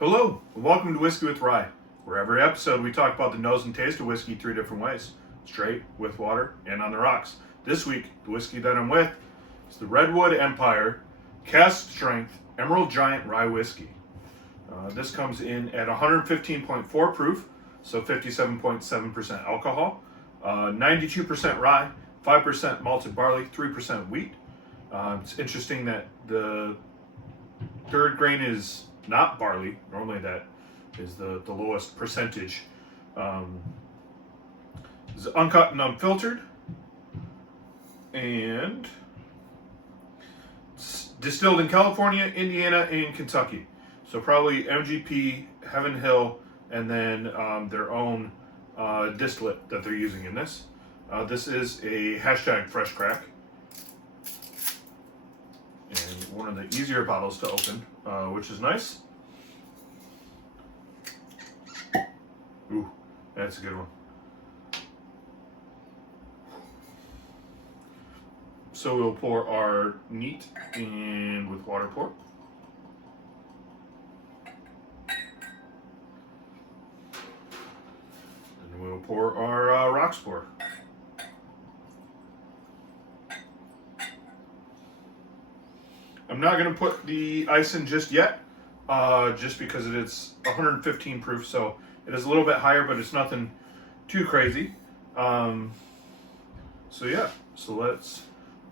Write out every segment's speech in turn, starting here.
Hello, and welcome to Whiskey with Rye, where every episode we talk about the nose and taste of whiskey three different ways: straight, with water, and on the rocks. This week, the whiskey that I'm with is the Redwood Empire Cask Strength Emerald Giant Rye Whiskey. This comes in at 115.4 proof, so 57.7% alcohol, 92% rye, 5% malted barley, 3% wheat. It's interesting that the third grain is not barley. Normally that is the lowest percentage. It's uncut and unfiltered. And it's distilled in California, Indiana, and Kentucky. So probably MGP, Heaven Hill, and then their own distillate that they're using in this. This is a hashtag fresh crack. And one of the easier bottles to open, which is nice. Ooh, that's a good one. So we'll pour our neat and with water pour. And we'll pour our rocks pour. I'm not going to put the ice in just yet, just because it's 115 proof, so it is a little bit higher, but it's nothing too crazy. So let's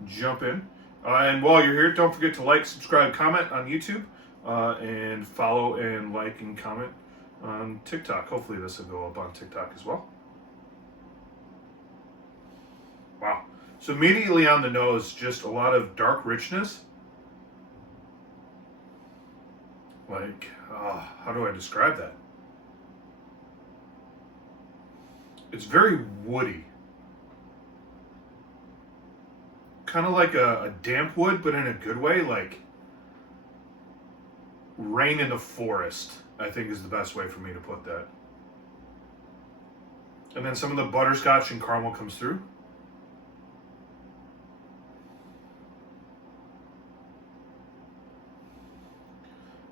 jump in. And while you're here, don't forget to like, subscribe, comment on YouTube, and follow and like and comment on TikTok. Hopefully this will go up on TikTok as well. Wow. So immediately on the nose, just a lot of dark richness. Like, how do I describe that? It's very woody. Kind of like a damp wood, but in a good way. Like rain in the forest, I think is the best way for me to put that. And then some of the butterscotch and caramel comes through.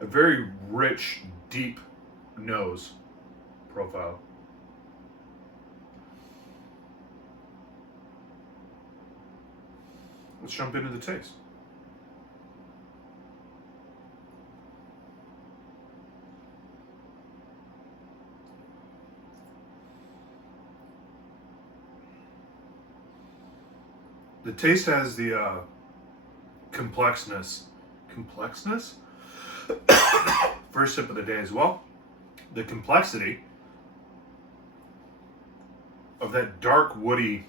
A very rich, deep nose profile. Let's jump into the taste. The taste has the complexness. Complexness? First sip of the day as well. The complexity of that dark woody,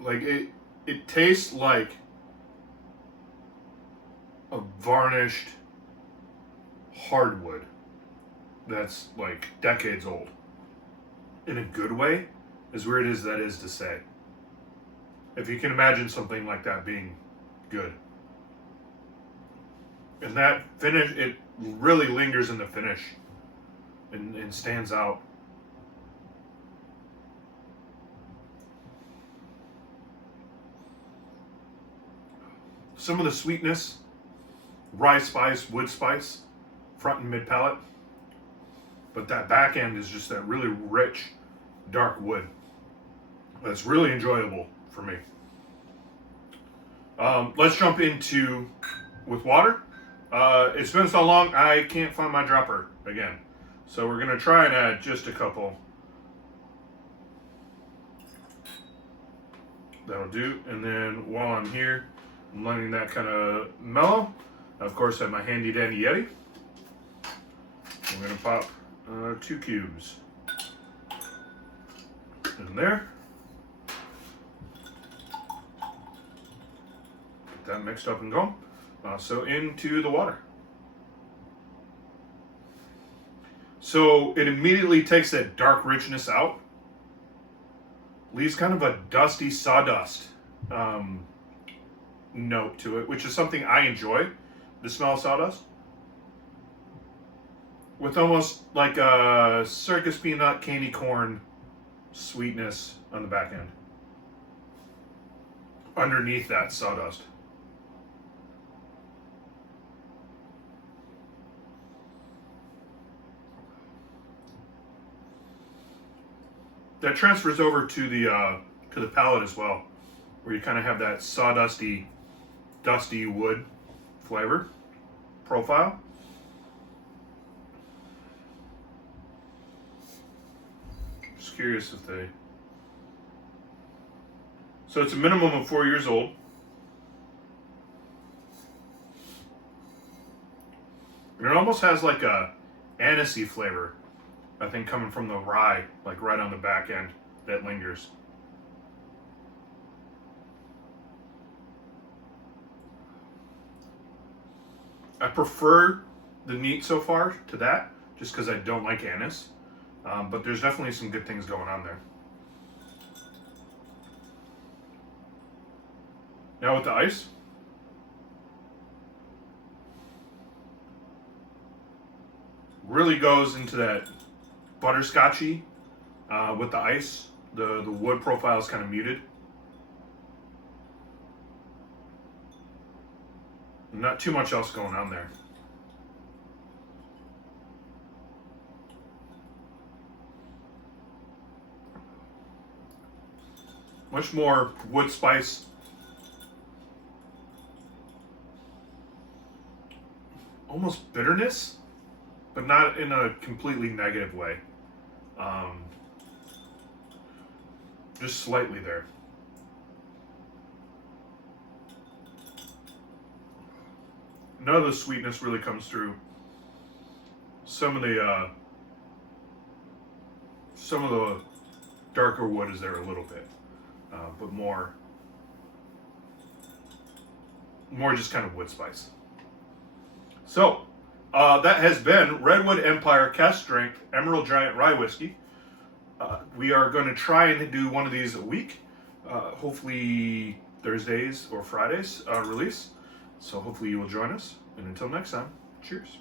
like it tastes like a varnished hardwood that's like decades old. In a good way, as weird as that is to say. If you can imagine something like that being good. And that finish, it really lingers in the finish and stands out. Some of the sweetness, rye spice, wood spice, front and mid palate. But that back end is just that really rich, dark wood. That's really enjoyable for me. Let's jump into with water. It's been so long, I can't find my dropper again. So we're going to try and add just a couple. That'll do. And then while I'm here, I'm letting that kind of mellow. Of course, I have my handy dandy Yeti. I'm going to pop 2 cubes in there. Get that mixed up and going. So into the water. So it immediately takes that dark richness out. Leaves kind of a dusty sawdust note to it, which is something I enjoy, the smell of sawdust. With almost like a circus peanut candy corn sweetness on the back end. Underneath that sawdust. that transfers over to the palate as well, where you kind of have that sawdusty, dusty wood flavor profile. Just curious if they. So it's a minimum of 4 years old. And it almost has like a anisey flavor, I think, coming from the rye, like right on the back end, that lingers. I prefer the neat so far to that, just because I don't like anise. But there's definitely some good things going on there. Now with the ice. Really goes into that butterscotchy with the ice. The wood profile is kind of muted. Not too much else going on there. Much more wood spice. Almost bitterness, but not in a completely negative way. Just slightly there. None of the sweetness really comes through. Some of the darker wood is there a little bit, but more just kind of wood spice. So that has been Redwood Empire Cask Strength Emerald Giant Rye Whiskey. We are going to try and do one of these a week, hopefully Thursdays or Fridays release. So hopefully you will join us. And until next time, cheers.